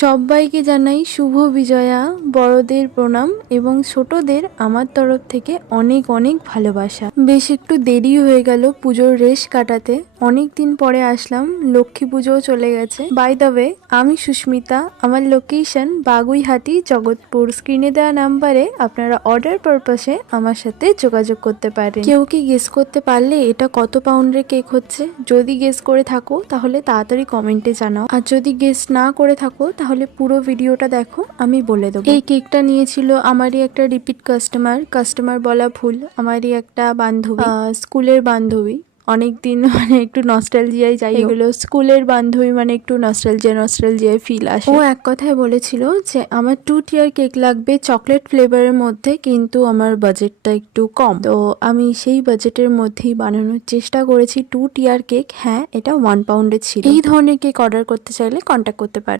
সবাইকে জানাই শুভ বিজয়া, বড়দের প্রণাম এবং ছোটদের আমার তরফ থেকে অনেক অনেক ভালোবাসা। বেশ একটু দেরি হয়ে গেল পুজোর রেশ কাটাতে, অনেক দিন পরে আসলাম, লক্ষ্মী পুজোও চলে গেছে। বাই দ্য ওয়ে, আমি সুস্মিতা, আমার লোকেশন বাগুইহাটি, জগৎপুর। স্ক্রিনে দেওয়া নাম্বারে আপনারা অর্ডার পারপাসে আমার সাথে যোগাযোগ করতে পারেন। কেউ কি গেস করতে পারলে এটা কত পাউন্ডের কেক হচ্ছে? যদি গেস করে থাকো তাহলে তাড়াতাড়ি কমেন্টে জানাও, আর যদি গেস না করে থাকো তাহলে পুরো ভিডিওটা দেখো, আমি বলে দেবো। এই কেকটা নিয়েছিল আমারই একটা রিপিট কাস্টমার বলা ভুল, আমারই একটা বান্ধবী, স্কুলের বান্ধবী। অনেকদিন মানে একটু নস্টালজিয়ায় যাই, এগুলো স্কুলের বান্ধবী মানে একটু নস্টালজিয়ায় ফিল আসে। ও এক কথায় বলেছিল যে আমার 2 টিয়ার কেক লাগবে চকলেট ফ্লেভারের মধ্যে, কিন্তু আমার বাজেটটা একটু কম, তো আমি সেই বাজেটের মধ্যেই বানানোর চেষ্টা করেছি 2 টিয়ার কেক। হ্যাঁ, এটা 1 পাউন্ডের ছিল। এই ধরনের কেক অর্ডার করতে চাইলে কন্ট্যাক্ট করতে পারে।